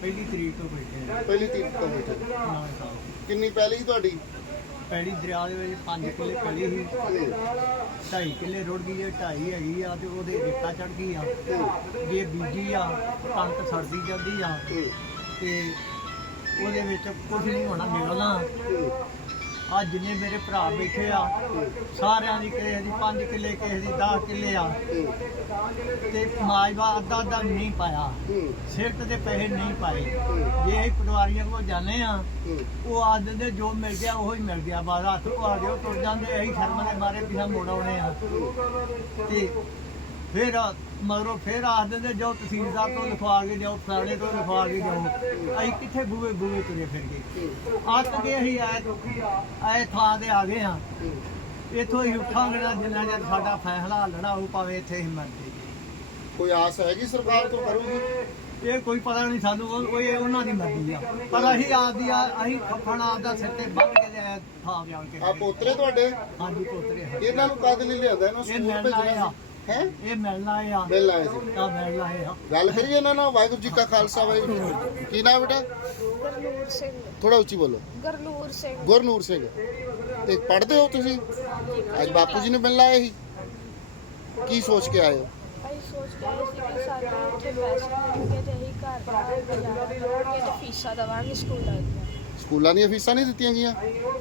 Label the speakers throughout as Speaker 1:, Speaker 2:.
Speaker 1: पहली तरीक तो बैठे हैं।
Speaker 2: पहली तरीक तो बैठे
Speaker 1: नवें साल
Speaker 2: किन्नी पैली ਤੁਹਾਡੀ
Speaker 1: पैड़ी दरिया ਦੇ ਵਿੱਚ 5 ਕਿੱਲੇ ਪੈਲੀ ਸੀ 2.5 ਕਿੱਲੇ ਰੁੜ ਗਈ ਜੇ 2.5 ਹੈਗੀ ਆ ਤੇ ਉਹਦੇ ਰੇਤਾ ਚੜ ਗਈ ਆ ਜੇ ਬੀਜੀ ਆ ਕਣਕ ਸੜਦੀ ਜਾਂਦੀ ਆ ਤੇ ਉਹਦੇ ਵਿੱਚ ਕੁਝ ਨਹੀਂ ਹੋਣਾ ਨਿਕਲਣਾ ਆ ਜਿੰਨੇ ਮੇਰੇ ਭਰਾ ਬੈਠੇ ਆ ਸਾਰਿਆਂ ਦੀ ਕਿਸੇ ਦੀ 5 ਕਿੱਲੇ ਕਿਸੇ ਦੀ 10 ਕਿੱਲੇ ਆ ਤੇ ਮਾਜਵਾ ਅੱਧਾ ਅੱਧਾ ਨਹੀਂ ਪਾਇਆ ਸਿਰ ਤੇ ਪੈਸੇ ਨਹੀਂ ਪਾਏ ਜੇ ਅਸੀਂ ਪਟਵਾਰੀਆਂ ਕੋਲ ਜਾਂਦੇ ਆ ਉਹ ਆਦਤ ਦੇ ਜੋ ਮਿਲ ਗਿਆ ਉਹ ਹੀ ਮਿਲ ਗਿਆ ਬਾਅਦ ਹੱਥ ਪਾ ਦਿਓ ਤੁਰ ਜਾਂਦੇ ਅਸੀਂ ਸ਼ਰਮ ਦੇ ਮਾਰੇ ਪਿਛਾ ਮੋੜ ਆਉਣੇ ਆ ਤੇ ਫਿਰ ਮਗਰੋਂ ਫਿਰ ਆਖ ਦਿੰਦੇ ਜਾਓ ਤਹਿਸੀਲਦਾਰ ਤੋਂ ਲਿਖਵਾ ਕੇ ਜਾਓ ਫਲਾਣੇ ਤੋਂ ਲਿਖਵਾ ਕੇ ਜਾਓ ਅਸੀਂ ਕਿੱਥੇ ਬੂਹੇ ਬੂਹੇ ਤੁਰੇ ਫਿਰ ਗਏ ਅੱਕ ਕੇ ਅਸੀਂ ਆਏ ਥਾਂ ਤੇ ਆ ਗਏ ਹਾਂ ਇੱਥੋਂ ਹੀ ਉੱਠਾਂਗੇ ਨਾ ਜਿੰਨਾ ਚਿਰ ਸਾਡਾ ਫੈਸਲਾ ਹੱਲਣਾ ਉਹ ਭਾਵੇਂ ਇੱਥੇ ਹੀ ਮਰ ਜਾਈਏ
Speaker 2: ਕੋਈ ਆਸ ਹੈਗੀ ਸਰਕਾਰ ਤੋਂ ਕਰੂਗੀ
Speaker 1: ਇਹ ਕੋਈ ਪਤਾ ਨਹੀਂ ਸਾਨੂੰ ਇਹ ਉਹਨਾਂ ਦੀ ਮਰਜ਼ੀ ਆ ਪਰ ਅਸੀਂ ਆਪਦੀ ਅਸੀਂ ਖੱਫਣ ਆਪਦਾ ਸਿਰ ਤੇ ਬੰਨ ਕੇ ਲਿਆ ਥਾਂ ਜਾਣ ਕੇ
Speaker 2: ਆ ਪੋਤਰੇ ਤੁਹਾਡੇ
Speaker 1: ਹਾਂਜੀ ਪੋਤਰੇ
Speaker 2: ਇਹਨਾਂ ਨੂੰ ਕਦ ਲਈ ਲਿਆਂਦਾ ਇਹਨਾਂ
Speaker 1: ਇਹ
Speaker 2: ਸਕੂਲ
Speaker 1: ਮਿਲਣ ਆਏ
Speaker 2: ਭੇਜਣਾ
Speaker 1: ਆ
Speaker 2: ਹੈ
Speaker 1: ਇਹ ਮਿਲਣਾ ਆ
Speaker 2: ਮਿਲ ਆਏ ਸੀ
Speaker 1: ਤਾਂ ਮਿਲਣ ਆਏ ਆ
Speaker 2: ਗੱਲ ਕਰੀਏ ਇਹਨਾਂ ਨਾਲ ਵਾਹਿਗੁਰੂ ਜੀ ਕਾ ਖਾਲਸਾ ਵਾਹਿਗੁਰੂ ਜੀ ਕੀ ਫਤਿਹ। ਕੀ ਨਾਮ ਬੇਟਾ
Speaker 3: ਗੁਰਨੂਰ ਸਿੰਘ
Speaker 2: ਥੋੜਾ ਉੱਚੀ ਬੋਲੋ
Speaker 3: ਗੁਰਨੂਰ ਸਿੰਘ
Speaker 2: ਗੁਰਨੂਰ ਸਿੰਘ ਤੇ ਪੜ੍ਹਦੇ ਹੋ ਤੁਸੀਂ ਅੱਜ ਬਾਪੂ ਜੀ ਨੂੰ ਮਿਲਣ ਆਏ ਸੀ ਕੀ ਸੋਚ ਕੇ ਆਏ ਹੋ
Speaker 3: ਅਸੀਂ ਸੋਚ ਕੇ ਆਏ ਸੀ ਕਿ ਸਾਨੂੰ ਉੱਥੇ ਪੈਸੇ ਮਿਲਣਗੇ ਤੇ ਅਸੀਂ ਘਰ ਦਾ ਗੁਜ਼ਾਰਾ ਕਰਾਂਗੇ ਤੇ ਫੀਸਾਂ ਦੇਵਾਂਗੇ ਸਕੂਲਾਂ ਦੀਆਂ
Speaker 2: ਸਕੂਲਾਂ ਦੀਆਂ ਫੀਸਾਂ ਨਹੀਂ ਦਿੱਤੀਆਂ ਗਈਆਂ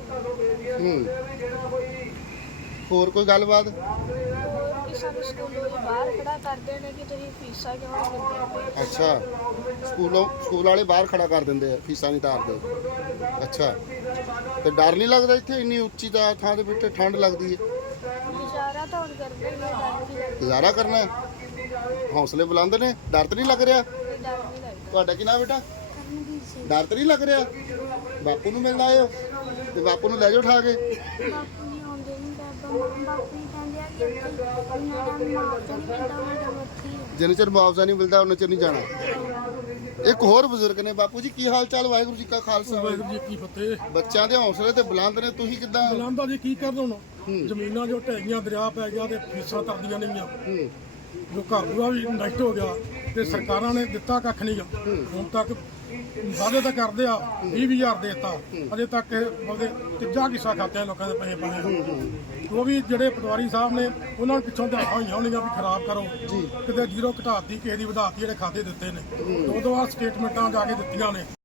Speaker 2: ਹੋਰ ਕੋਈ ਗੱਲਬਾਤ
Speaker 3: ਹੋਰ ਕਿ ਸਾਨੂੰ ਸਕੂਲੋਂ ਹੀ ਬਾਹਰ ਖੜਾ ਕਰਦੇ ਨੇ ਕਿ ਤੁਸੀਂ ਫੀਸਾਂ ਕਿਉਂ ਨਹੀਂ ਦਿੰਦੇ
Speaker 2: ਅੱਛਾ ਸਕੂਲ ਵਾਲੇ ਬਾਹਰ ਖੜਾ ਕਰ ਦਿੰਦੇ ਆ ਫੀਸਾਂ ਨਹੀਂ ਤਾਰਦੇ ਅੱਛਾ ਤੇ ਡਰ ਨਹੀਂ ਲੱਗਦਾ ਇੱਥੇ ਇੰਨੀ ਉੱਚੀ ਥਾਂ ਤੇ ਬੈਠੇ ਠੰਡ ਲੱਗਦੀ ਹੈ
Speaker 3: ਗੁਜ਼ਾਰਾ ਤਾਂ ਹੁਣ ਕਰਦੇ ਹੀ ਡਰ ਨਹੀਂ ਲੱਗਦਾ
Speaker 2: ਗੁਜ਼ਾਰਾ ਕਰਨਾ ਹੈ ਹੌਸਲੇ ਬੁਲੰਦ ਨੇ ਡਰ ਤਾਂ ਨਹੀਂ ਲੱਗ ਰਿਹਾ
Speaker 3: ਡਰ ਨਹੀਂ ਲੱਗਦਾ
Speaker 2: ਤੁਹਾਡਾ ਕੀ ਨਾਮ ਬੇਟਾ
Speaker 3: ਕਰਨਦੀਪ ਸਿੰਘ
Speaker 2: ਡਰ ਤਾਂ ਨਹੀਂ ਲੱਗ ਰਿਹਾ ਬਾਪੂ ਨੂੰ ਮਿਲਣ ਆਏ ਹੋ ਤੇ ਬਾਪੂ ਨੂੰ ਲੈ ਜਾਓ ਉਠਾ ਕੇ
Speaker 3: ਬਾਪੂ ਨਹੀਂ ਆਉਂਦੇ ਨਹੀਂ ਬਾਪੂ ਨਹੀਂ ਕਹਿੰਦੇ ਆ ਕਿ ਉਹਨਾਂ ਦਾ ਮਾਪੇ ਨਹੀਂ ਮਿਲਦਾ ਉਹਨਾਂ ਦਾ
Speaker 2: ਜਿੰਨੇ ਚਿਰ ਮੁਆਵਜ਼ਾ ਨਹੀਂ ਮਿਲਦਾ ਉਹਨਾਂ ਚਿਰ ਨਹੀਂ ਜਾਣਾ ਇੱਕ ਹੋਰ ਬਜ਼ੁਰਗ ਨੇ ਬਾਪੂ ਜੀ ਕੀ ਹਾਲ ਚਾਲ ਵਾਹਿਗੁਰੂ ਜੀ ਕਾ ਖਾਲਸਾ
Speaker 4: ਵਾਹਿਗੁਰੂ ਜੀ ਕੀ ਫਤਿਹ।
Speaker 2: ਬੱਚਿਆਂ ਦੇ ਹੌਸਲੇ ਤੇ ਬੁਲੰਦ ਨੇ ਤੁਸੀਂ ਕਿੱਦਾਂ
Speaker 4: ਬੁਲੰਦਾ ਜੀ ਕੀ ਕਰਨ ਹੁਣ ਜ਼ਮੀਨਾਂ ਜੋ ਢਹਿ ਗਈਆਂ ਦਰਿਆ ਪੈ ਗਿਆ ਤੇ ਫੀਸਾਂ ਤਰਦੀਆਂ ਨਹੀਂਆਂ ਜੋ ਘਰ ਦਾ ਵੀ ਨਸ਼ਟ ਹੋ ਗਿਆ ਤੇ ਸਰਕਾਰਾਂ ਨੇ ਦਿੱਤਾ ਕੱਖ ਨਹੀਂ ਗਾ ਹੁਣ ਤੱਕ ਵਾਅਦੇ ਤਾਂ ਕਰਦੇ ਆ 20,000 ਦੇਤਾ ਅਜੇ ਤੱਕ ਉਹਦੇ ਤੀਜਾ ਹਿੱਸਾ ਖਾਤਿਆਂ ਲੋਕਾਂ ਦੇ ਪੈਸੇ ਪਾਏ ਉਹ ਵੀ ਜਿਹੜੇ ਪਟਵਾਰੀ ਸਾਹਿਬ ਨੇ ਉਹਨਾਂ ਨੂੰ ਪਿੱਛੋਂ ਧਾਰਾਂ ਹੋਈਆਂ ਹੋਣਗੀਆਂ ਵੀ ਖਰਾਬ ਕਰੋ ਕਿਤੇ ਜ਼ੀਰੋ ਘਟਾਤੀ ਕਿਸੇ ਦੀ ਵਧਾਤੀ ਜਿਹੜੇ ਖਾਤੇ ਦਿੱਤੇ ਨੇ ਦੋ ਵਾਰ ਸਟੇਟਮੈਂਟਾਂ ਜਾ ਕੇ ਦਿੱਤੀਆਂ ਨੇ।